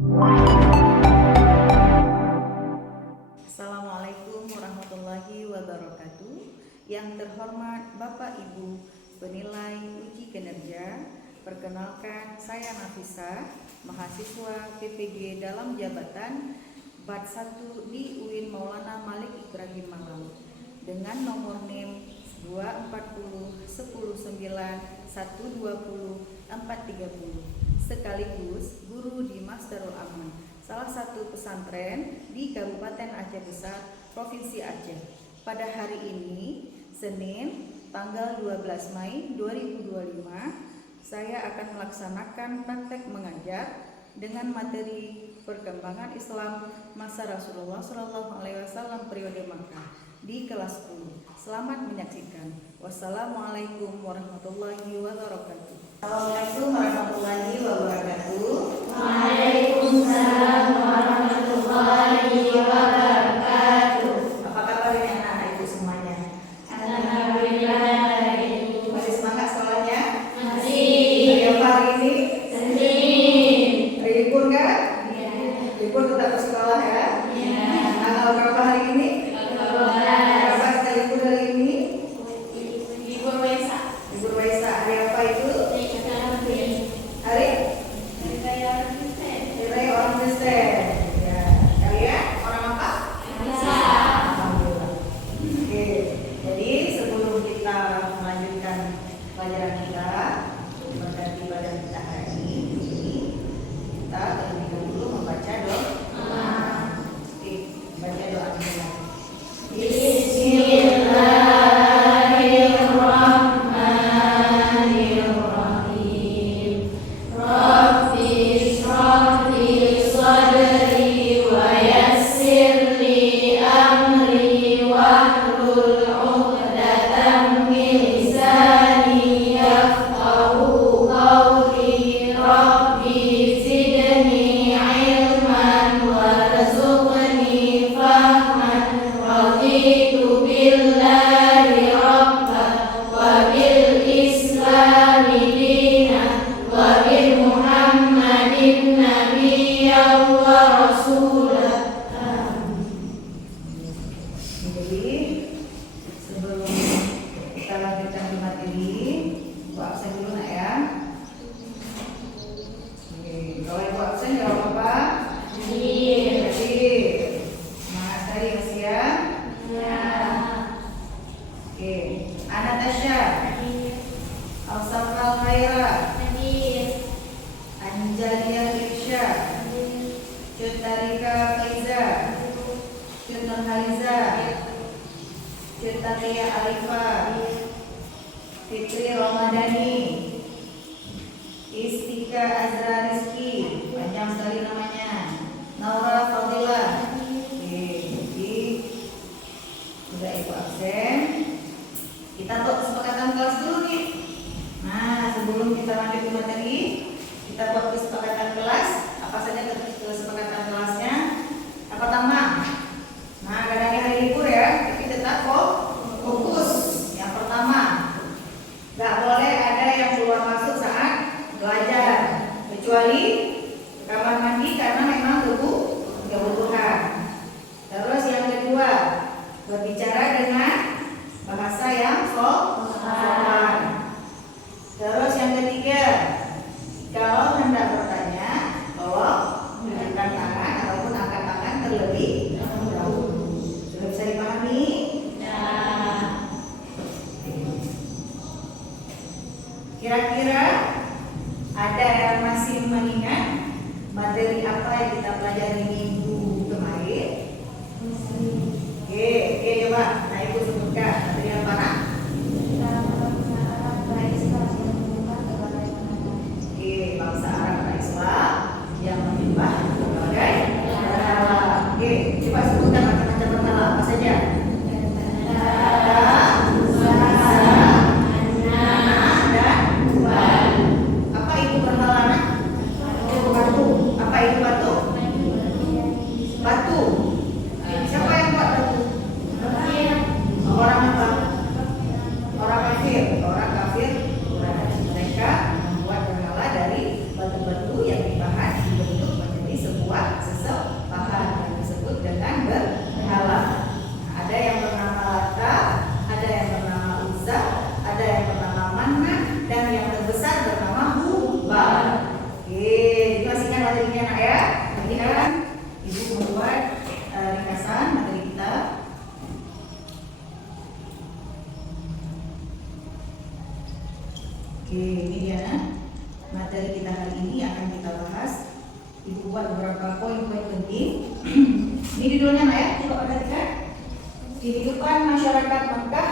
Assalamualaikum warahmatullahi wabarakatuh. Yang terhormat Bapak Ibu penilai uji kinerja, perkenalkan saya Nafisa, mahasiswa PPG dalam jabatan BAT 1 di UIN Maulana Malik Ibrahim Malang dengan nomor NIM 240 109 120 430 sekaligus guru di Masdarul Aman, salah satu pesantren di Kabupaten Aceh Besar, Provinsi Aceh. Pada hari ini, Senin, tanggal 12 Mei 2025, saya akan melaksanakan praktek mengajar dengan materi perkembangan Islam masa Rasulullah SAW periode Makkah di kelas 10. Selamat menyaksikan. Wassalamualaikum warahmatullahi wabarakatuh. Assalamualaikum warahmatullahi wabarakatuh. Waalaikumsalam warahmatullahi wabarakatuh. Apa kabar ya anak-anak ibu semuanya? Alhamdulillah. Masih semangat sekolahnya? Masih. Hari apa hari ini? Senin. Hari libur kan? Iya. Libur tetap bersekolah ya? Iya. Tanggal berapa hari ini? 12. Berapa kita libur hari ini? Libur Waisak. Libur Waisak. Hari apa itu? Hari? Hari orang Kristen. Ya. Kalian orang apa? Alhamdulillah. Oke. Jadi sebelum kita melanjutkan pelajaran kita, berganti pada kita hari ini, kita terlebih dahulu membaca doa. Oke, baca doa kita. Bismillahirrahmanirrahim. Rabbi shrah li sadri wa yassir li amri wahlul 'uqdatam min lisani yafqahu qawli. Rabbi zidni 'ilman warzuqni fahman. Raditu billahi rabban wa bil islami dinan wa bi Muhammadin nabiyyan wa rasulah. Jadi sebelum kita lanjutkan di materi, ibu absen dulu nak ya. Oke, kalau ibu absen jawab apa? Hadir. Semangat tadi Mas ya. Ya. Oke, Ana Tasya, Hadir. Al-Safal Khaira, Hadir. Anjalia Irsya, Cut Tarika Faiza, Cut Nurhaliza, Cut Takia Alifa, Fitri Ramadhani, Istika Azra Rizki, panjang sekali namanya, Naura Fadilah. Oke, jadi udah ibu absen, kita buat kesepakatan kelas dulu nih. Nah, sebelum kita lanjut ke materi, kita buat kesepakatan kelas. Apa saja kesepakatan kelasnya? Apa pertama? Nah, kadang hari libur ya, tapi tetap fokus. Yang pertama, nggak boleh ada yang keluar masuk saat belajar, kecuali kamar mandi karena memang kebutuhan. Terus yang kedua, berbicara dengan bahasa yang sopan. Terus yang ketiga, kalau hendak bertanya, tolong mengangkat tangan ataupun angkat tangan terlebih dahulu. Sudah bisa dipahami? Ya. Kira-kira ada yang masih mengingat materi apa yang kita pelajari minggu kemarin? Oke, coba. Nah, ibu sebutkan materi apa nak? Oke, bangsa Arab dan Islam yang menyembah berbagai berhala. Oke, coba sebutkan macam-macam berhala apa saja. Apa itu berhala nak? Batu. Apa itu batu? Batu. Siapa yang buat batu? Orang apa? buat beberapa poin-poin penting. Ini judulnya ya, coba perhatikan. Kehidupan masyarakat Mekah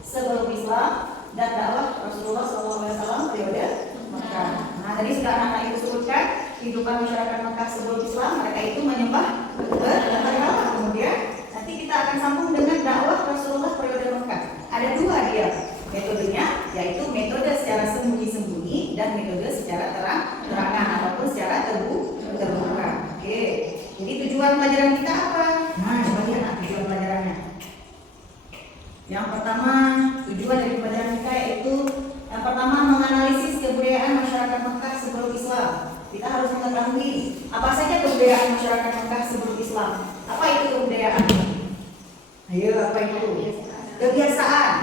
sebelum Islam dan dakwah Rasulullah SAW periode Mekah. Nah, tadi sudah anak-anak itu sebutkan kehidupan masyarakat Mekah sebelum Islam, mereka itu menyembah berhala. Kemudian nanti kita akan sambung dengan dakwah Rasulullah periode Mekah. Ada dua dia metodenya, yaitu metode secara sembunyi-sembunyi dan metode secara terang-terangan ataupun secara terbuka. Oke. Jadi tujuan pelajaran kita apa? Nah, coba lihat tujuan pelajarannya. Yang pertama, tujuan dari pelajaran kita yaitu yang pertama menganalisis kebudayaan masyarakat Mekah sebelum Islam. Kita harus mengetahui apa saja kebudayaan masyarakat Mekah sebelum Islam. Apa itu kebudayaan? Ayo, apa itu? Kebiasaan.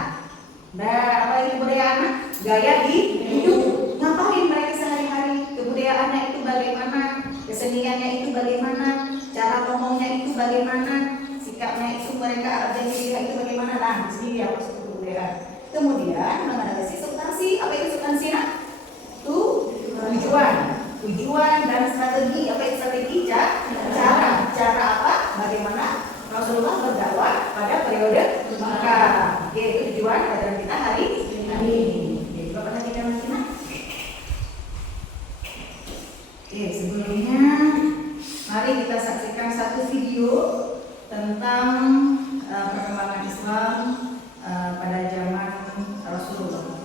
Nah, apa itu kebudayaan? Gaya hidup. Ngapain mereka sehari-hari? Kebudayaannya itu bagaimana? Keseniannya itu bagaimana? Cara ngomongnya itu bagaimana? Sikapnya itu mereka dan diri itu bagaimana? Nah, di sini dia masuk ke kebudayaan. Kemudian menganalisis substansi. Apa itu substansi? Tujuan dan strategi. Apa itu strategi? Cara apa? Bagaimana Rasulullah berdakwah pada periode Mekah. Oke, itu tujuan pelajaran kita hari ini. Jadi coba perhatikan di sini. Oke, sebelumnya mari kita saksikan satu video tentang perkembangan Islam pada zaman Rasulullah.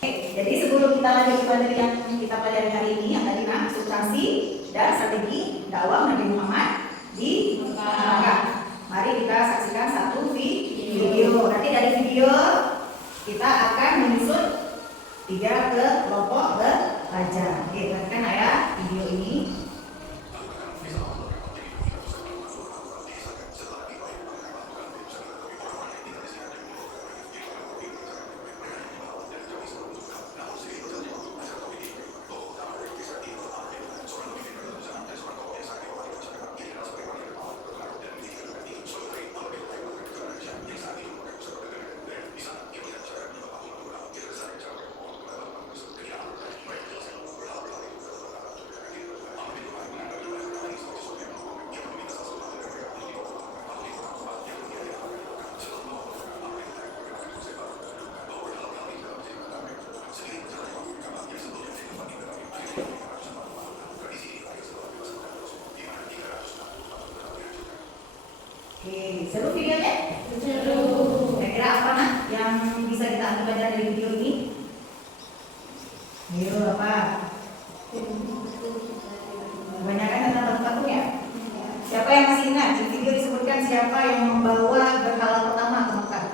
Oke, jadi sebelum kita lanjut ke materi yang kita pelajari hari ini, yang tadi substansi dan strategi dakwah Nabi Muhammad di Mekah. Mari kita saksikan satu video. Nanti dari video kita akan menyusun 3 kelompok belajar. Oke, perhatikan ya video ini. Oke, seru videonya? Seru. Kira-kira apa yang bisa kita ambil pelajaran dari video ini? Ayo, apa? Kebanyakan tentang patung ya? Siapa yang masih ingat? Di video disebutkan siapa yang membawa berhala pertama ke Mekah?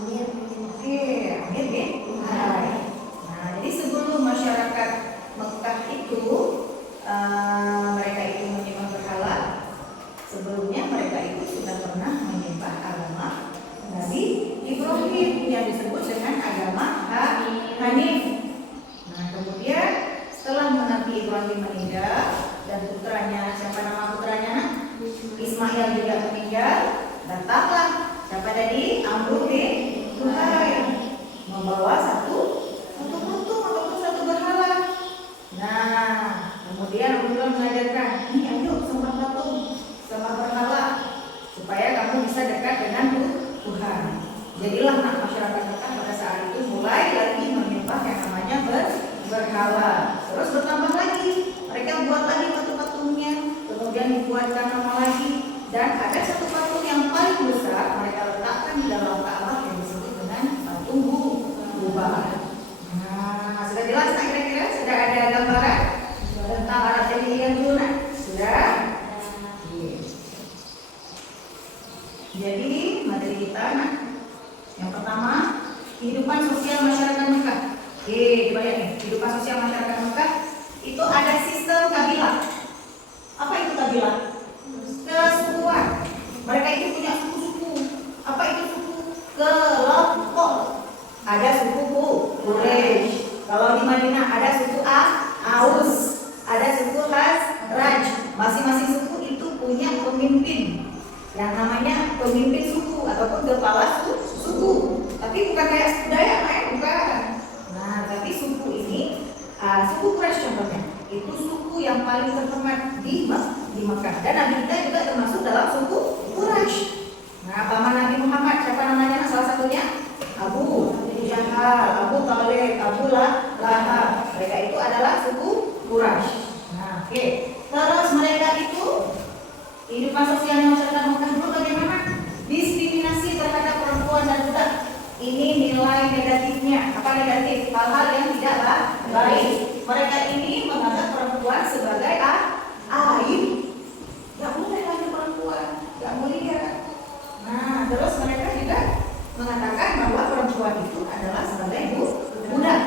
Amir. Oke, Amir bin Hai. Nah, jadi sebelum masyarakat Mekah itu mereka itu menyembah berhala, sebelumnya mereka itu sudah pernah menyembah agama Nabi Ibrahim yang disebut dengan agama Hanif. Nah, kemudian setelah Nabi Ibrahim meninggal dan putranya, siapa nama putranya? Ismail juga meninggal, datanglah siapa tadi? Amr bin Luhai membawa satu patung ataupun satu berhala. Nah, kemudian Rasulullah mengajarkan, ini ayo sembah patung, sembah berhala, supaya kamu bisa dekat dengan Tuhan. Jadilah masyarakat Mekah pada saat itu mulai lagi menyembah yang namanya berhala. Terus bertambah lagi, mereka buat lagi patung-patungnya, kemudian dibuatkan nama lagi, dan ada satu patung yang paling besar mereka letakkan di dalam Ka'bah yang disebut dengan patung Kubah. Nah, sudah jelas tak kira-kira? Sudah ada gambaran tentang alat jahiliyah dulu? Sudah? Jadi materi kita yang pertama kehidupan sosial masyarakat Mekah. Oke, coba lihat nih, kehidupan sosial masyarakat Mekah itu ada sistem kabilah. Apa itu kabilah? Kesukuan. Mereka itu punya suku-suku. Apa itu suku? Kelompok. Ada suku Quraisy. Kalau di Madinah ada suku Aus, ada suku Khazraj. Masing-masing suku itu punya pemimpin yang namanya pemimpin suku ataupun kepala suku. Tapi bukan kayak suku Dayak, bukan. Nah, tapi suku ini, suku Quraisy contohnya, itu paling terhormat di Mekah. Dan Nabi kita juga termasuk dalam suku Quraisy. Nah, paman Nabi Muhammad siapa namanya? Salah satunya Abu Jahal, Abu Thalib, Abu Lahab. Mereka itu adalah suku Quraisy. Nah, oke. Terus mereka itu kehidupan sosial masyarakat Mekah dulu bagaimana? Diskriminasi terhadap perempuan dan budak. Ini nilai negatifnya. Apa negatif? Hal-hal yang tidak baik. Mereka ini menganggap perempuan sebagai aib. Gak boleh lagi perempuan, gak mulia. Nah, terus mereka juga mengatakan bahwa perempuan itu adalah sebagai budak.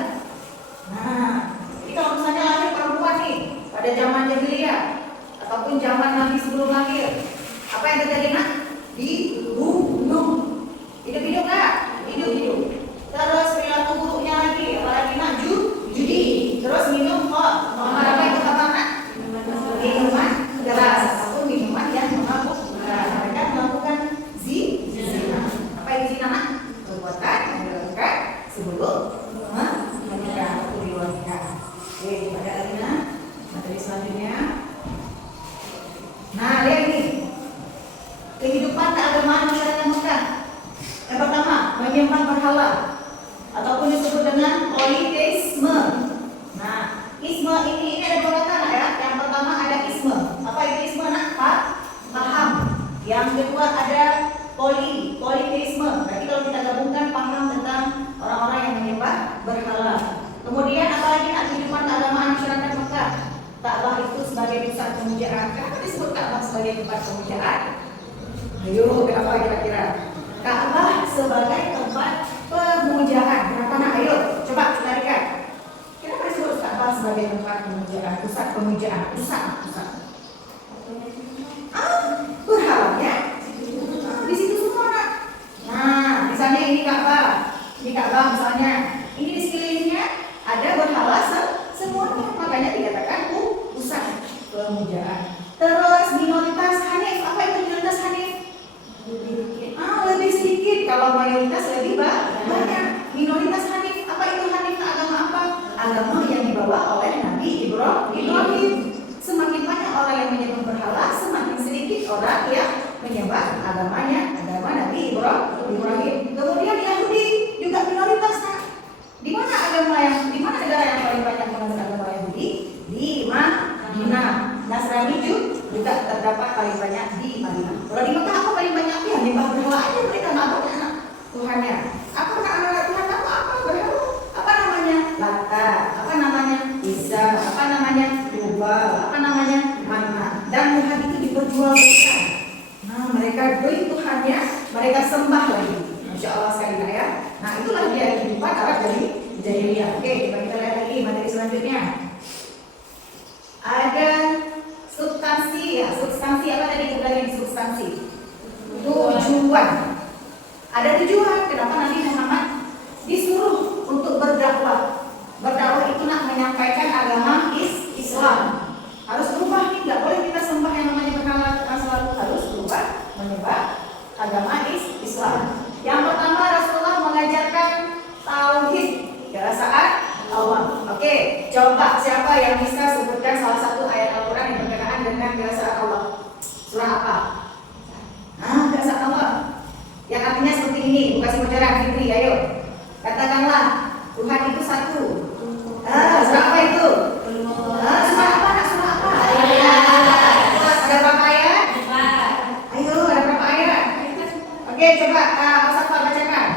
Nah, jadi kalau misalnya lahir perempuan nih pada zaman jahiliyah ataupun zaman Nabi sebelum lahir, apa yang terjadi nak? Dibunuh. Hidup-hidup nggak? Hidup-hidup. Terus perilaku buruknya lagi, apalagi nak judi. Terus minum apa itu apa nak? Minuman keras atau minuman yang memabuk. Mereka melakukan zina. Apa itu zina nak? Perbuatan yang dilakukan sebelum menikah atau di luar nikah. Oke, pada lagi nak materi selanjutnya. Nah, lihat nih kehidupan keagamaan masyarakat Mekah. Yang pertama, menyembah berhala ataupun disebut dengan politeisme. Nah, isme ini ada dua kata ya. Yang pertama ada isme. Apa itu isme nak? Paham. Yang kedua ada politeisme. Berarti kalau kita gabungkan paham tentang orang-orang yang menyembah berhala. Kemudian apalagi nak kehidupan keagamaan masyarakat Mekah. Ka'bah itu sebagai pusat pemujaan. Kenapa disebut Ka'bah sebagai tempat pemujaan? Ayo, kenapa kira-kira? Ka'bah sebagai tempat pemujaan. Kenapa nak? Ayo, coba kita lihat. Kenapa disebut Ka'bah sebagai tempat pemujaan? Pusat pemujaan. Pusat. Berhalanya di situ semua nak. Nah, misalnya ini Ka'bah. Ini Ka'bah misalnya. Ini di sekelilingnya ada berhala semuanya. Makanya dikatakan pusat pemujaan. Terus minoritas Hanif. Apa itu minoritas Hanif? Lebih sedikit. Kalau mayoritas lebih banyak. Minoritas Hanif. Apa itu Hanif? Agama apa? Agama yang dibawa oleh Nabi Ibrahim. Semakin banyak orang yang menyembah berhala, semakin sedikit orang yang menyembah agamanya, agama Nabi Ibrahim. Kemudian Yahudi juga minoritas. Di mana negara yang paling banyak menganut agama Yahudi? Di Madinah. Nasrani juga terdapat paling banyak di Madinah. Kalau di Mekah apa paling banyak? Ya menyembah berhala aja mereka, nggak tahu anak Tuhannya. Apa anak Tuhan kamu? Apa berhala? Apa namanya? Lata. Apa namanya? Isa. Apa namanya? Tubal. Apa namanya? Manna. Dan Tuhan itu diperjualbelikan. Nah, mereka beli Tuhannya, mereka sembah lagi. Masya Allah sekali ya. Nah, itulah dia kehidupan Arab dari jahiliyah. Oke, coba kita lihat lagi materi selanjutnya. Ada substansi ya. Substansi apa tadi kita bilang? Substansi. Tujuan. Ada tujuan. Kenapa Nabi Muhammad disuruh untuk berdakwah? Berdakwah itu nak menyampaikan agama Islam. Harus berubah nih, nggak boleh kita sembah yang namanya berhala selalu. Harus berubah menyembah agama Islam. Yang pertama Rasulullah mengajarkan tauhid, perasaan Allah. Oke, coba siapa yang bisa sebutkan salah satu ayat Al-Quran yang berkenaan dengan perasaan Allah? Surah apa? Perasaan Allah. Yang artinya seperti ini, bukan si bocoran Fitri, ayo. Katakanlah Tuhan itu satu. Surah apa itu? Surah apa? Surah apa? Ada berapa ayat? Ayo, ada berapa ayat? Oke, coba Ustaz bacakan.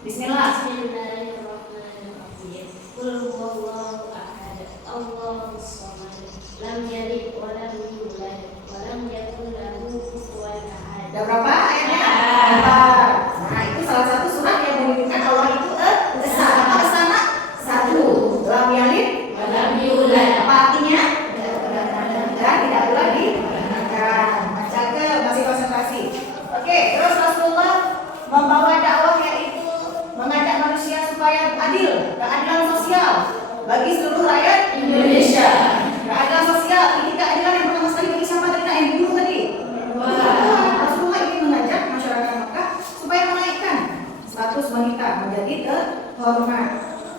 Bismillah. Bismillahirrahmanirrahim. Qul huwallahu ahad, Allahus samad, lam yalid wa lam yulad wa lam yakul lahu kufuwan ahad. Ada berapa ayatnya? 4. Nah, itu salah satu surah yang menunjukkan Allah itu esa. Apa esana? Satu. Lam yalid Wa lam yulad. apa artinya? Dan tidak pula diberikan. Masih konsentrasi. Oke, terus Rasulullah membawa dakwah yaitu mengajak manusia supaya adil, keadilan sosial bagi seluruh rakyat Indonesia. Keadilan sosial ini keadilan yang pertama sekali bagi siapa tadi yang dulu tadi? Rasulullah ingin mengajak masyarakat Mekah supaya menaikkan status wanita menjadi terhormat.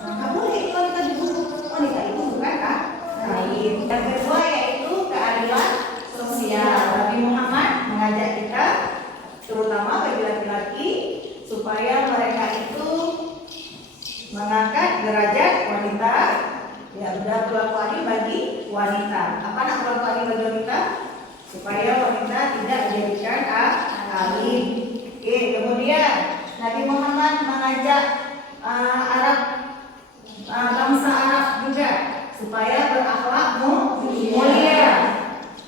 Nah, nggak boleh kalau kita dibunuh wanita itu bukan kain. Yang kedua derajat wanita. Ya udah berlaku adil bagi wanita. Apa nak berlaku adil bagi wanita? Supaya wanita tidak dijadikan alim. Oke, kemudian Nabi Muhammad mengajak Arab, bangsa Arab juga supaya berakhlak mulia.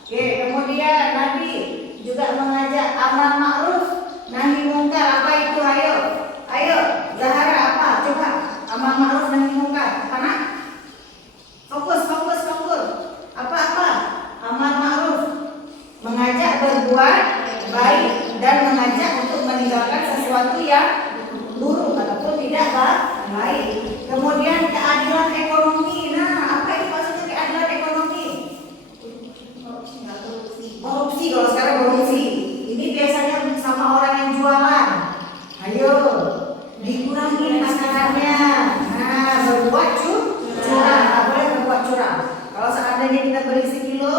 Oke, kemudian Nabi juga mengajak amar ma'ruf nahi mungkar. Apa itu? Ayo, Zahara apa? Coba amar ma'ruf nahi mungkar. Apa nak? Fokus. Apa? Amar ma'ruf, mengajak berbuat baik dan mengajak untuk meninggalkan sesuatu yang buruk ataupun tidak baik. Kemudian keadilan ekonomi. Nah, apa itu maksudnya keadilan ekonomi? Korupsi, kalau sekarang korupsi. Ini biasanya sama orang yang jualan. Ayo, dikurangi takarannya. Nah, berbuat curang, tak boleh berbuat curang. Kalau seandainya kita beli sekilo,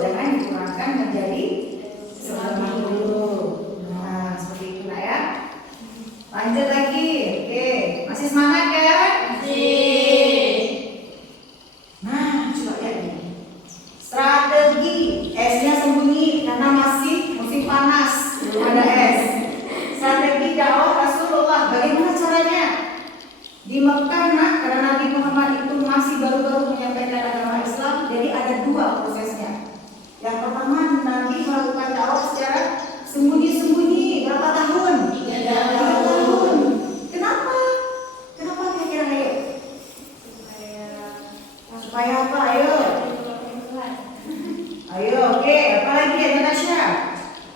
jangan dikurangkan menjadi 90. Nah, seperti itu lah ya. Lanjut lagi. Oke, masih semangat kan? Nah, coba lihat nih. Strategi esnya sembunyi karena masih musim panas, belum ada es. Strategi dakwah Rasulullah, bagaimana caranya? Di Mekah, nah, karena Nabi Muhammad itu masih baru-baru menyampaikan agama Islam, jadi ada dua prosesnya. Yang pertama, Nabi melakukan dakwah secara sembunyi-sembunyi. Berapa tahun? 3 tahun. Kenapa kira-kira? Supaya apa? Ayo, oke. Apa lagi ya, Natasha?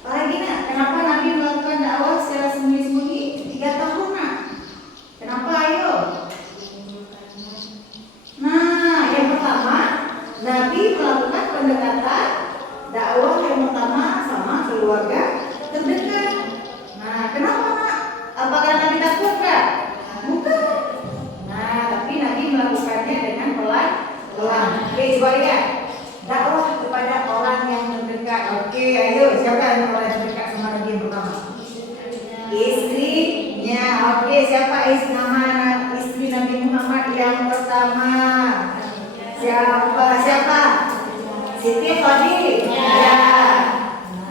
Apa lagi nak? Kenapa Nabi melakukan dakwah secara sembunyi-sembunyi 3 tahun nak? Kenapa? Ayo. Nah, yang pertama, Nabi melakukan pendekatan dakwah yang pertama sama keluarga terdekat. Nah, kenapa nak? Apakah Nabi takut enggak? Bukan. Nah, tapi Nabi melakukannya dengan pelan-pelan. Oke, coba lihat. Dakwah kepada orang yang terdekat. Oke, ayo, siapa yang orang terdekat sama Nabi yang pertama? Istrinya. Oke, siapa nama istri Nabi Muhammad yang pertama? Siapa? Siti Khadijah.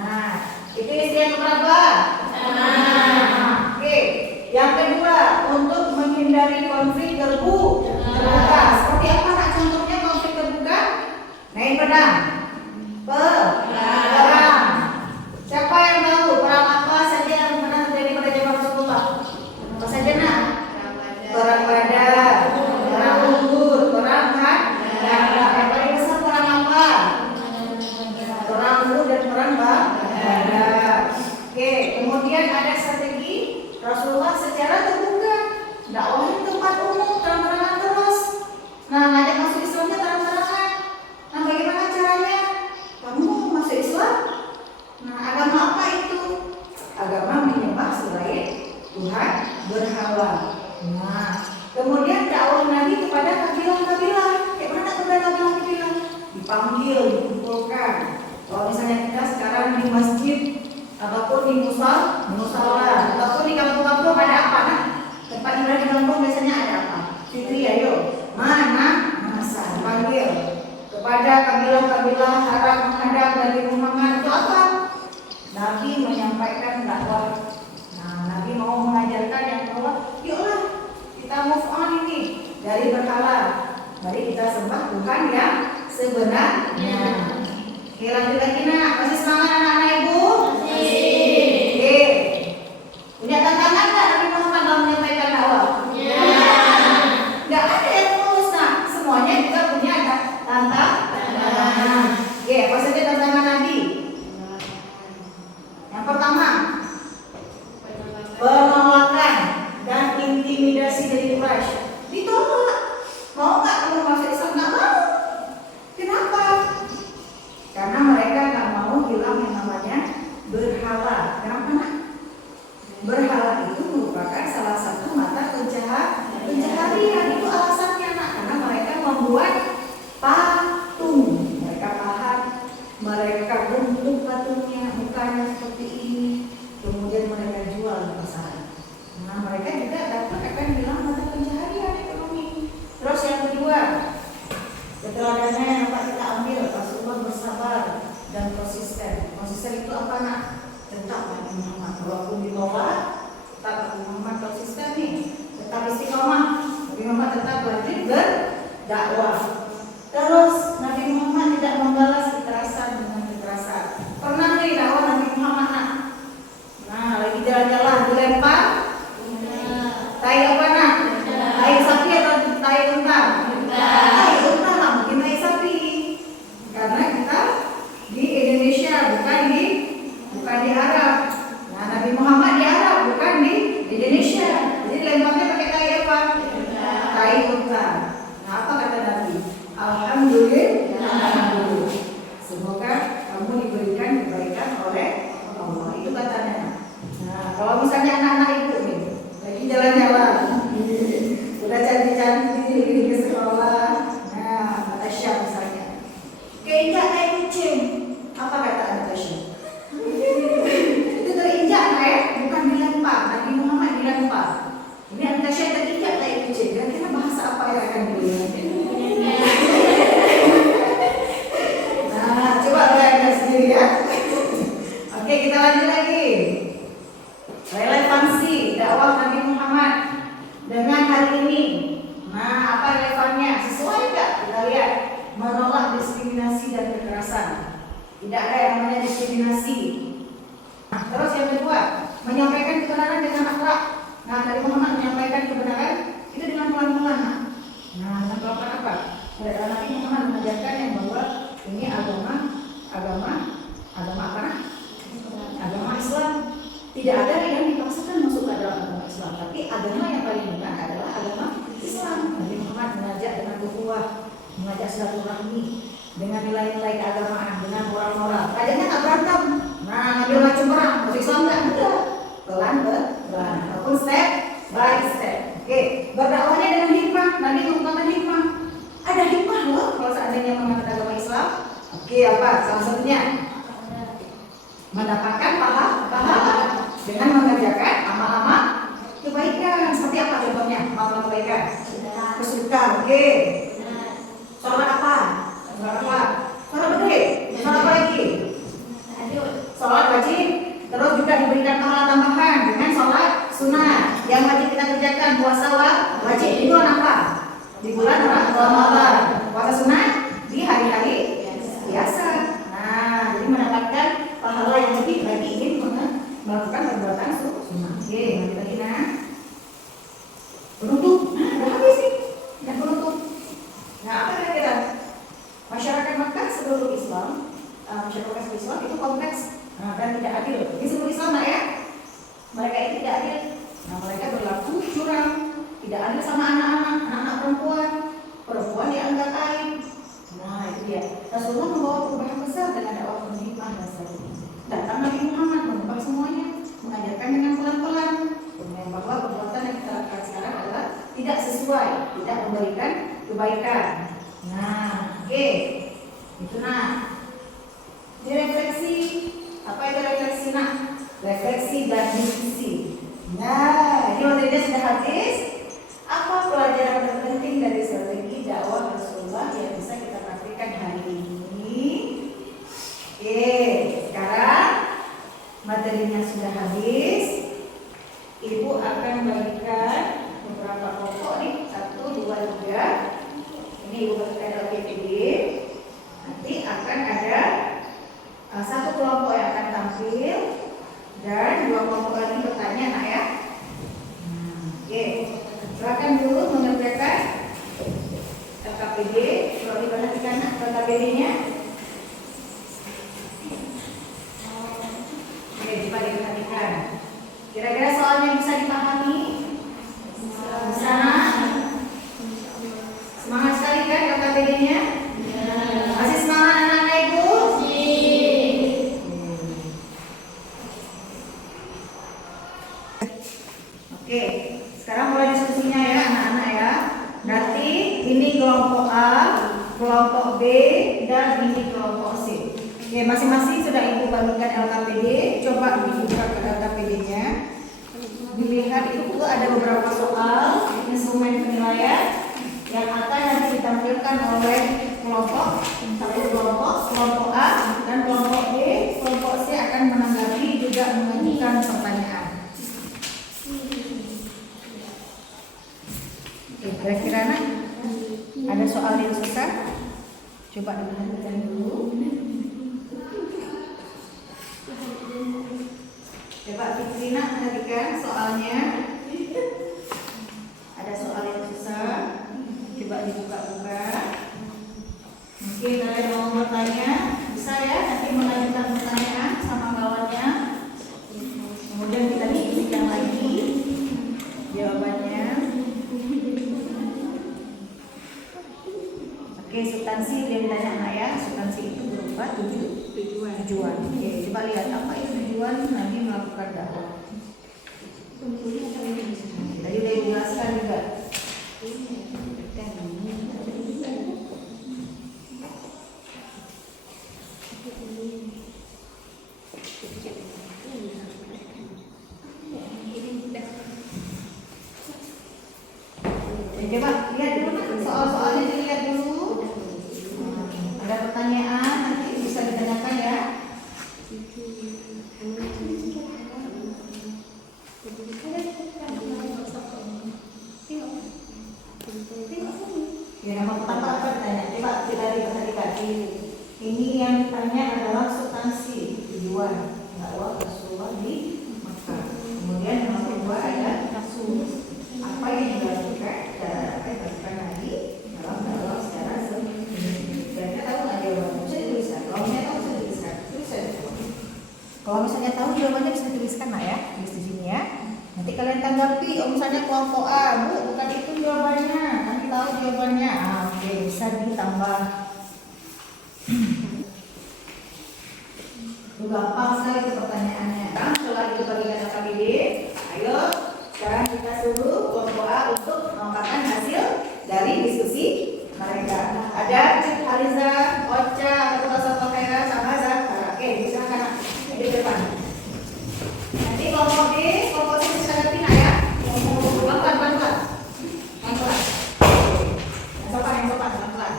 Nah, itu istri yang berapa? Oke, yang kedua, untuk menghindari konflik terbuka. Seperti apa nak contohnya konflik terbuka? Main pedang. Perang. Siapa yang tahu perang apa saja yang pernah terjadi pada zaman Rasulullah? Apa saja nak? Perang Badar, perang Uhud, perang Khandaq. Yang paling besar perang apa? Perang Uhud dan perang Badar. Oke, kemudian ada strategi Rasulullah secara terbuka. Dakwahnya tempat umum, terang-terangan terus. Nah, ngajak masuk Islamnya terang-terangan. Nah, bagaimana caranya? Kamu mau masuk Islam? Nah, agama apa itu? Agama menyembah selain Tuhan berhala. Nah, kemudian dakwah Nabi kepada kabilah-kabilah. Kayak mana kepada kabilah-kabilah? Dipanggil, dikumpulkan. Kalau misalnya kita sekarang di masjid ataupun di musola ataupun di kampung-kampung ada apa? Nah, tempat ibadah di kampung biasanya ada apa? Fitri, ayo. Masa panggil kepada kabilah-kabilah harap menghadap Nabi Muhammad itu apa? Nabi menyampaikan dakwah. Nah, Nabi mau mengajarkan yang bahwa yuklah kita move on ini dari berhala. Mari kita sembah Tuhan yang sebenarnya. Oke, lanjut lagi nak. Masih semangat anak-anak ibu? Oke. Punya tantangan nggak Nabi Muhammad dalam menyampaikan dakwah? Nggak ada yang lulus nak. Semuanya juga punya tantangan. Oke, apa saja tantangan Nabi? Yang pertama, penolakan dan intimidasi dari Quraisy. Ditolak. Mau nggak kamu masuk Islam? Nggak mau. Kenapa? Karena mereka nggak mau hilang yang namanya berhala. Kenapa nak? Berhala itu merupakan salah satu mata pencaharian. Itu alasannya nak. Karena mereka membuat patung. Mereka bentuk patungnya, mukanya seperti ini. Kemudian mereka jual di pasaran. Nah, mereka juga dapat akan bilang mata pencaharian ekonomi. teladannya yang dapat kita ambil, Rasulullah bersabar dan konsisten. Konsisten itu apa nak? Tetap Nabi Muhammad. Walaupun ditolak, tetap Nabi Muhammad konsisten nih. Tetap istiqomah. Nabi Muhammad tetap lanjut berdakwah. Terus Nabi Muhammad tidak membalas kekerasan dengan kekerasan. Pernah nih dakwah Nabi Muhammad nak? Nah, lagi jalan-jalan dilempar. Tai apa nak? Tai sapi atau tai unta? Tai unta lah, mungkin tai sapi. Karena kita di Indonesia, bukan di Arab. Nah, Nabi Muhammad di Arab, bukan di Indonesia. Jadi lemparnya pakai tai apa? Tai unta. Nah, apa kata Nabi? Alhamdulillah. Semoga kamu diberikan kebaikan oleh Allah. Itu katanya. Nah, kalau misalnya anak-anak ibu nih lagi jalan-jalan, udah cantik-cantik ke sekolah, nah Natasha misalnya, keinjak naik kucing, apa kata Natasha? Itu terinjak naik, bukan dilempar. Nabi Muhammad dilempar. Ini Natasha terinjak naik kucing. Kira-kira bahasa apa yang akan dilihat? Nah, coba bayangkan sendiri ya. Oke, kita lanjut lagi. Relevansi dakwah Nabi Muhammad dengan hari ini. Nah, apa relevannya? Sesuai nggak? Kita lihat. Menolak diskriminasi dan kekerasan. Tidak ada yang namanya diskriminasi. Nah, terus yang kedua, menyampaikan kebenaran dengan akhlak. Nah, Nabi Muhammad menyampaikan kebenaran itu dengan pelan-pelan. Nah, dengan pelan-pelan apa? Nabi Muhammad mengajarkan yang bahwa ini agama apa? Agama Islam. Tidak ada yang dipaksakan masuk ke dalam agama Islam, tapi agama yang paling benar adalah agama Islam. Nabi Muhammad mengajak dengan ukhuwah, mengajak silaturahmi, dengan nilai-nilai keagamaan, dengan moral-moral. Ajaknya tak berantem. Nah, ngambil macam perang, masuk Islam enggak. Pelan-pelan, ataupun step by step. Oke, berdakwahnya dengan hikmah. Nabi menggunakan hikmah. Ada hikmah loh kalau seandainya mengangkat agama Islam. Oke, apa? Salah satunya mendapatkan pahala dengan mengerjakan amal-amal kebaikan. Seperti apa contohnya amal kebaikan? Bersedekah, oke. Sholat apa? Sholat gede. Sholat apa lagi? Sholat wajib. Terus juga diberikan pahala tambahan dengan sholat sunnah yang wajib kita kerjakan. Puasa wajib di bulan apa? Di bulan Ramadan. Puasa sunnah di hari-hari biasa. Nah, jadi mendapatkan pahala yang lebih bagi ingin melakukan perbuatan sunnah. Oke, lanjut lagi nah. Penutup. Nah, udah habis nih. Dan penutup. Nah, apa kira-kira? Masyarakat Makkah sebelum Islam, masyarakat Islam itu kompleks dan tidak adil. Ini sebelum Islam lah ya. Mereka itu tidak adil. Nah, mereka berlaku curang, tidak adil sama anak-anak perempuan dianggap aib. Nah, itu dia. Rasulullah membawa perubahan besar dengan dakwah penghikmah dan sebagainya. Datang Nabi Muhammad mengubah semuanya, mengajarkan dengan pelan-pelan, bahwa perbuatan yang kita lakukan sekarang adalah tidak sesuai, tidak memberikan kebaikan. Nah, oke, itu nah. Direfleksi, apa itu refleksi nak? Refleksi dan diskusi. Nah, ini materinya sudah habis. Apa pelajaran terpenting dari strategi dakwah Rasulullah yang bisa kita praktikkan hari ini? Oke, sekarang materinya sudah habis. Ibu akan bagikan beberapa pokok nih, 1, 2, 3. Ini ibu bagikan LPPD. Nanti akan ada satu kelompok yang akan tampil dan 2 kelompok lagi bertanya, nak ya. Oke, silakan dulu mengerjakan LKPD. Kalau diperhatikan LKPD-nya. Oke, coba diperhatikan. Kira-kira soalnya bisa dipahami? Bisa? Semangat sekali kan LKPD-nya? Masih semangat anak-anak ibu? Oke, sekarang mulai diskusinya ya anak-anak ya. Nanti ini kelompok A, kelompok B, dan ini kelompok C. Oke, masing-masing sudah ibu bagikan LKPD. Coba dibuka ke LKPD-nya. Dilihat itu ada beberapa soal instrumen penilaian yang akan nanti ditampilkan oleh kelompok, kelompok A dan kelompok B, kelompok C akan menanggapi juga mengajukan pertanyaan. Oke, kira-kira nak ada soal yang susah? Coba diperhatikan dulu. Coba Fitrina perhatikan soalnya. Ada soal yang susah. Coba dibuka-buka. Mungkin kalian mau bertanya, bisa ya nanti mengajukan pertanyaan sama kawannya. Kemudian kita diskusikan lagi jawabannya. Oke, substansi dia ditanya anak ya. Substansi itu berupa tujuan. Oke, coba lihat apa itu tujuan nanti melakukan dakwah. Tadi udah dijelaskan juga. Coba lihat dulu soal-soalnya dilihat dulu. Ada pertanyaan nanti bisa ditanyakan ya. Ya, nama pertama apa ditanya? Coba kita diperhatikan. Ini yang ditanya adalah substansi tujuan dakwah Rasulullah di Mekah. Kemudian nomor kedua ada apa yang dilakukan apa yang dilakukan lagi dalam dakwah secara sendiri. Dan kita tahu nggak jawabannya? Bisa dituliskan. Kalau misalnya tahu bisa dituliskan. Tuliskan. Kalau misalnya tahu jawabannya bisa dituliskan lah ya, tulis di sini ya. Nanti kalian tanggapi. Oh misalnya kelompok A, Bu, bukan itu jawabannya. Nanti tahu jawabannya. Oke, bisa ditambah. Itu gampang sekali itu pertanyaannya. Setelah itu bagikan KBD, ayo sekarang kita suruh kelompok A untuk mengungkapkan hasil dari diskusi mereka. Ada Aliza, Ocha, Ketua Sofa Khaira, sama Zahra. Oke, silakan di depan. Nanti kelompok B, kelompok C bisa ngerti ya? Pelan-pelan. Yang sopan.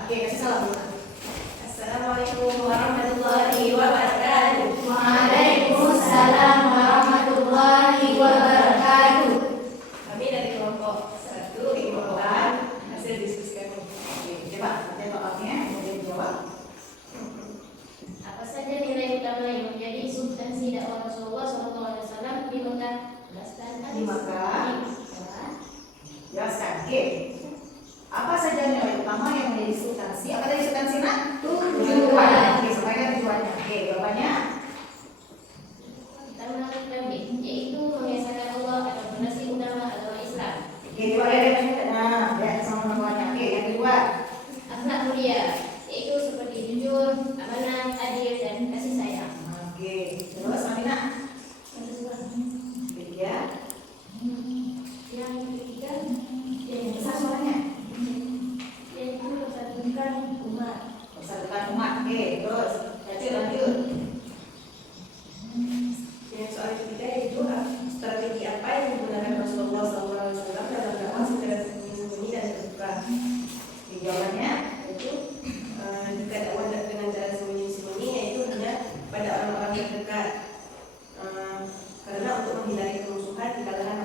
Oke, kasih salam dulu. Assalamualaikum warahmatullahi wabarakatuh. Waalaikumsalam warahmatullahi wabarakatuh. Kami dari kelompok 1 di kelompok A hasil diskusi kami. Coba baca soalnya, kemudian jawab. Apa saja nilai utama yang menjadi substansi dakwah Rasulullah SAW di Mekah? Di Mekah. Jelaskan. Oke. Apa saja nilai utama yang menjadi substansi? Apa tadi substansi nak? Tujuan. Oke, supaya tujuannya. Oke, jawabannya. Pertama kami yaitu mengesahkan Allah atau fondasi utama agama Islam. Oke, coba lihat. Nah, lihat sama namanya. Oke, yang kedua. Akhlak mulia yaitu seperti jujur, amanah, adil dan kasih sayang. Oke, terus Aminah. Ketiga. Yang ketiga Besar suaranya. yaitu mempersatukan umat. Persatukan umat. Oke, terus. Lanjut. Yang soal ketiga yaitu strategi apa yang digunakan Rasulullah SAW dalam dakwah secara sembunyi dan terbuka. Jawabannya. Yaitu jika dakwah dengan cara sembunyi yaitu hanya pada orang-orang terdekat, karena untuk menghindari kemusuhan di kalangan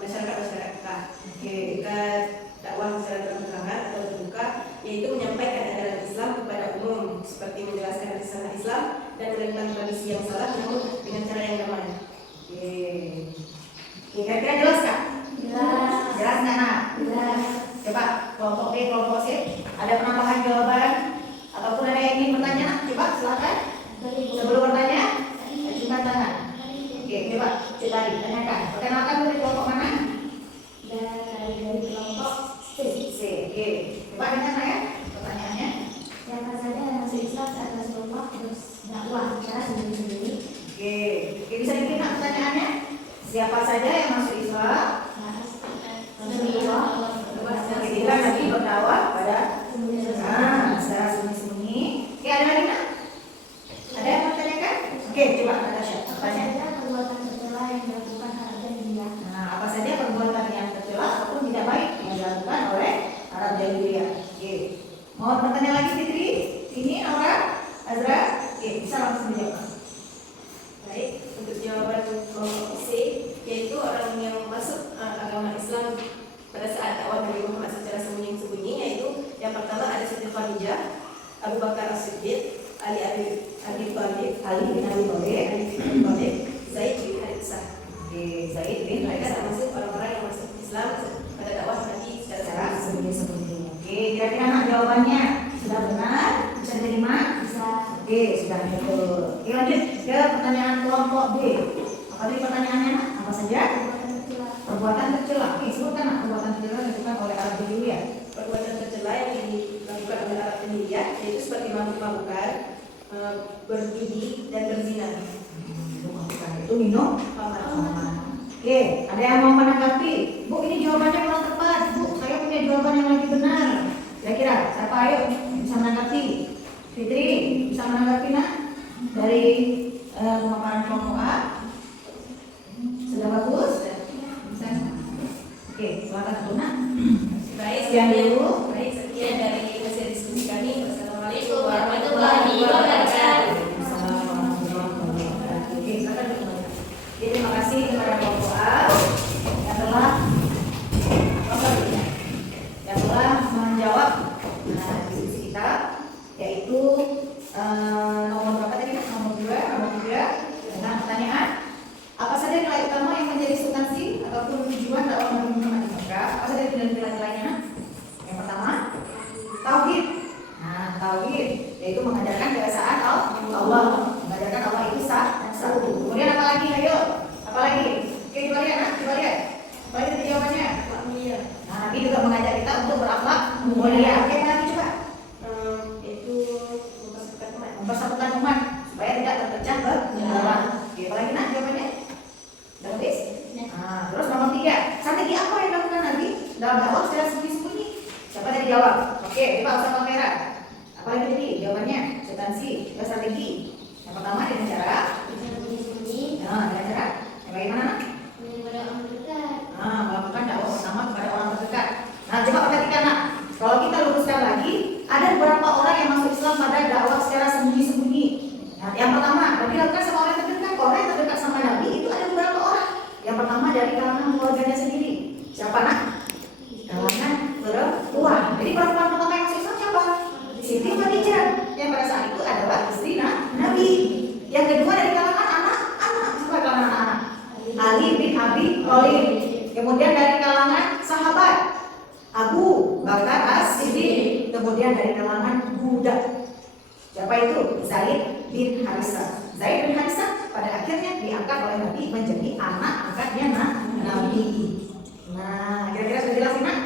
masyarakat. Jika dakwah secara terang-terangan atau terbuka yaitu menyampaikan ajaran Islam kepada umum seperti menjelaskan risalah Islam dan menentang tradisi yang salah namun dengan cara yang damai. Oke, kira-kira jelas kak? Jelas nggak nak? Coba kelompok B, kelompok C, ada penambahan jawaban ataupun ada yang ingin bertanya? Coba silakan. Sebelum bertanya, ajukan tangan. Oke, coba kita ditanyakan. Perkenalkan dari kelompok mana? Dari kelompok C. Oke, coba dengar ya pertanyaannya. Siapa saja yang masuk Islam saat Rasulullah terus dakwah secara sendiri-sendiri? Oke, bisa bikin pertanyaannya? Siapa saja yang masuk Islam? Rasulullah Kita nanti berdakwah pada secara sembunyi-sembunyi. Sabit, Ali Abi Thalib, Ali bin Abi Thalib, Ali bin Abi Thalib, Zaid bin Haritsah. Oke, Zaid bin Mereka Haritsah. termasuk orang-orang yang masuk Islam pada dakwah Nabi Secara secara sembunyi-sembunyi. Oke, kira-kira anak jawabannya sudah benar? Bisa diterima? Bisa. Oke, sudah betul. Oke, lanjut ke pertanyaan kelompok B. Apa tadi pertanyaannya, Nak? Apa saja? Perbuatan tercela. Oke, sebutkan, Nak, perbuatan tercela yang dilakukan oleh Arab Jahiliyah. perbuatan tercela yang dilakukan oleh Arab Jahiliyah yaitu seperti mabuk-mabukan, berjudi dan berzina. Itu minum. Paman. Oke, ada yang mau menanggapi? Bu, ini jawabannya kurang tepat. Bu, saya punya jawaban yang lebih benar. Kira-kira siapa? Ayo bisa menanggapi. Fitri bisa menanggapi, Nak? Dari pemaparan kelompok A. Sudah bagus? Bisa. Oke, silakan Bu, Nak. Baik, Sekian dulu. Baik, sekian dari hasil diskusi kami. Wassalamualaikum Warahmatullahi wabarakatuh. Assalamualaikum warahmatullahi wabarakatuh. Oke, silakan Bu. Oke, terima kasih kepada kelompok A yang telah menjawab diskusi kita, yaitu nomor berapa tadi? Nomor 2 tentang pertanyaan apa saja nilai utama yang menjadi substansi ataupun tujuan dakwah Nabi Muhammad di Mekah? Apa saja nilai-nilainya? Yang pertama, tauhid. Nah, tauhid yaitu mengajarkan keesaan Allah, mengajarkan Allah itu satu. Kemudian apa lagi? Ayo, apa lagi? Oke, coba lihat, Nak, coba lihat. Apa lagi tadi jawabannya? Nah, Nabi juga mengajak kita untuk berakhlak mulia. Oke, apa lagi coba? Itu Mempersatukan umat supaya tidak terpecah ke dalam. Oke, apa lagi, Nak, jawabannya? Udah habis? Nah, terus nomor 3, strategi apa yang dilakukan Nabi dalam dakwah secara sembunyi-sembunyi? Siapa tadi jawab? Oke, coba usah kamera. Apa lagi tadi jawabannya? Substansi, strategi. Yang pertama dengan cara, nah, dengan cara yang bagaimana, Nak? Nah, melakukan dakwah pertama kepada orang terdekat. Nah, coba perhatikan, Nak. Kalau kita luruskan lagi, ada beberapa orang yang masuk Islam pada dakwah secara sembunyi-sembunyi. Nah, yang pertama, Nabi lakukan sama orang terdekat. Orang yang terdekat sama Nabi itu ada beberapa orang. Yang pertama dari kalangan keluarganya sendiri. Siapa, Nak? Kalangan perempuan. Jadi perempuan pertama yang masuk Islam siapa? Siti Khadijah, yang pada saat itu adalah istri Nabi. Yang kedua dari kalangan anak-anak. Siapa kalangan anak-anak? Ali bin Abi Thalib. Kemudian dari kalangan sahabat Abu Bakar As-Siddiq. Kemudian dari kalangan budak. Siapa itu? Zaid bin Haritsah. Zaid bin Haritsah pada akhirnya diangkat oleh Nabi menjadi anak angkatnya Nabi. Nah, kira-kira sudah jelas, Nak?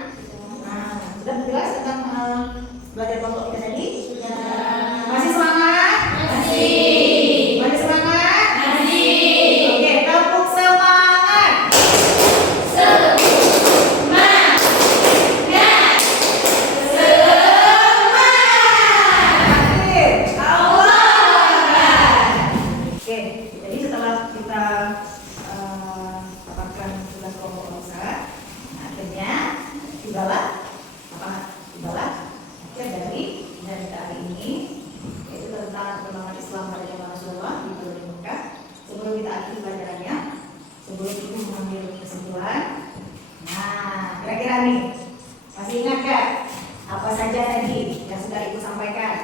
Nah, sudah jelas tentang belajar kelompok kita tadi? Masih semangat? Masih semangat? Oke, tepuk semangat. Oke, jadi setelah kita paparkan tugas kelompok besar, nah, akhirnya tibalah akhir dari kita hari ini, yaitu tentang perkembangan Islam pada zaman Rasulullah di Bulan Mekah. Sebelum kita akhiri pelajarannya, sebelum itu mengambil kesimpulan. Nah, kira-kira nih masih ingat gak apa saja tadi yang sudah Ibu sampaikan?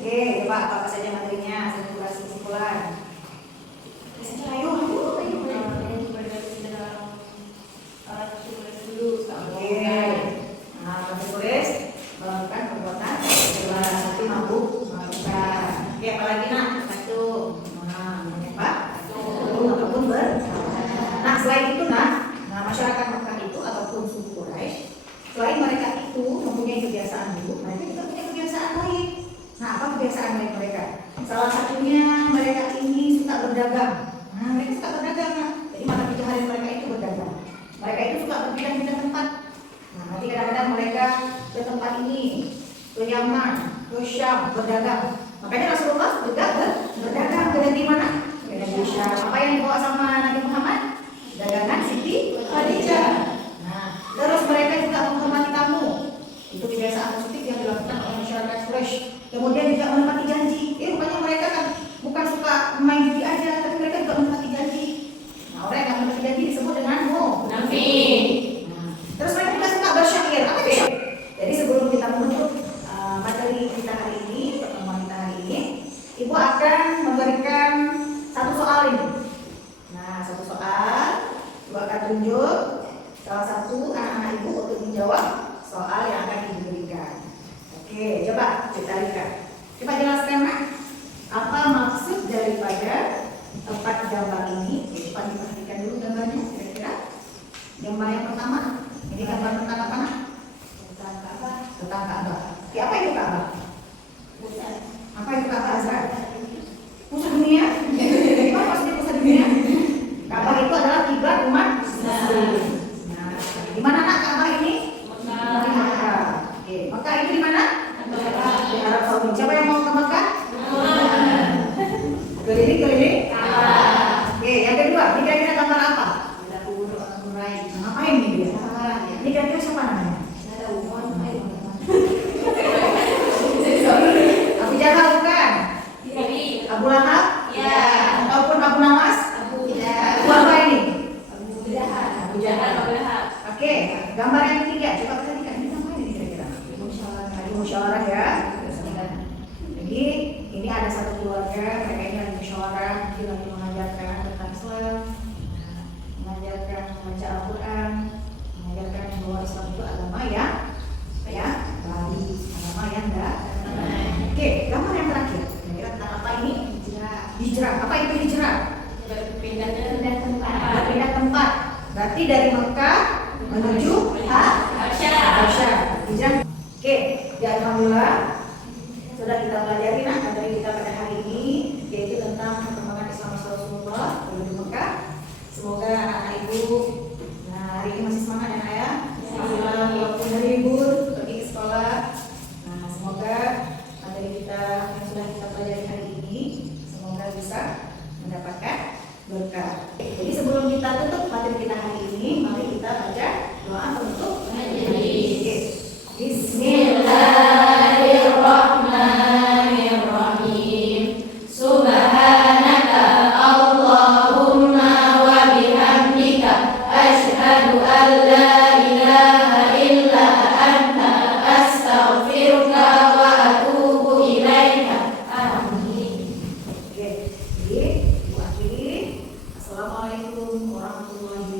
Oke, coba apa saja materinya, kesimpulan. Ayo. Oke. Nah, kami tulis melakukan perbuatan seperti mabuk-mabukan. Oke, apa lagi, Nak? Satu. Nah, apa? Ataupun Nah, selain itu, Nak, masyarakat Mekah itu ataupun suku Quraisy, selain mereka itu mempunyai kebiasaan buruk, mereka juga punya kebiasaan baik. Nah, apa kebiasaan baik mereka? Salah satunya mereka ini suka berdagang. Nah, mereka suka berdagang, Nak. Jadi mata pencaharian mereka itu berdagang. Mereka itu suka berpindah-pindah tempat. Nah, nanti kadang-kadang mereka ke tempat ini, ke Yaman, ke Syam berdagang. Makanya Rasulullah juga berdagang di mana? Di Syam. Apa yang dibawa sama Nabi Muhammad? Dagangan Siti Khadijah. Nah, terus mereka juga menghormati tamu. Itu kebiasaan positif yang dilakukan oleh masyarakat Quraisy. Kemudian juga menepati janji. Rupanya mereka kan bukan suka main judi aja, tapi mereka juga menepati janji. Nah, orang yang menepati janji disebut dengan munafik. Nah, terus mereka juga suka bersyair. Apa itu? Jadi sebelum kita menutup materi kita hari ini, pertemuan kita hari ini, Ibu akan memberikan satu soal ini. Nah, satu soal, Ibu akan tunjuk salah satu anak-anak Ibu untuk menjawab soal yang akan Ibu berikan. Oke, coba kita lihat. Coba jelaskan, Nak, apa maksud daripada tempat gambar ini? Oke, coba diperhatikan dulu gambarnya, kira-kira. Gambar yang pertama, ini gambar tentang apa, Nak? Tentang Ka'bah. Tentang Ka'bah. Oke, apa itu Ka'bah? Bukan. Apa itu Ka'bah, Azra? Pusat dunia? Apa maksudnya pusat dunia? Ka'bah itu adalah kiblat umat Islam. Nah, di mana, Nak, Ka'bah ini? Mekah. Di Mekah. Oke, Mekah itu di mana? Mekah. Di Arab Saudi. Siapa yang mau ke Mekah? Mekah. Keliling. Ka'bah. Oke, yang kedua, ini kira-kira gambar apa? Ada kubur orang Quraisy. Nah, ngapain nih dia? Ini kira-kira siapa namanya? Ada umur. Abu Jahal bukan? Nabi. Abu Lahab? Ya. Ataupun Abu Nawas? Abu Jahal. Abu apa ini? Abu Jahal. Abu Jahal. Abu Lahab. Oke, gambar yang ketiga. Coba perhatikan. Ini ngapain ini kira-kira? Lagi musyawarah ya. Jadi ini ada satu keluarga, mereka ini lagi musyawarah, mungkin lagi mengajarkan tentang Islam, mengajarkan membaca Al-Quran, mengajarkan bahwa Islam itu agama yang baik, agama yang enggak. Oke, gambar yang terakhir. Kira-kira tentang apa ini? Hijrah. Apa itu hijrah? Berpindah tempat. Berpindah tempat. Berarti dari Mekah menuju Habasyah. Hijrah. Oke, ya alhamdulillah sudah kita pelajari materi kita pada hari ini, yaitu tentang perkembangan Islam Rasulullah di Mekah. Semoga anak-anak Ibu hari ini masih semangat ya, Nak, ya. Alhamdulillah walaupun dari libur pergi ke sekolah. Nah, semoga materi kita yang sudah kita pelajari hari ini semoga bisa mendapatkan berkah. Jadi sebelum kita tutup materi kita hari ini, mari kita baca doa penutup majelis. Bismillahirrahmanirrahim. Subhanaka Allahumma wa bihamdika asyhadu an la ilaha illa anta astaghfiruka wa atubu ilaika. Amin. Oke, jadi Ibu akhiri. Assalamualaikum warahmatullahi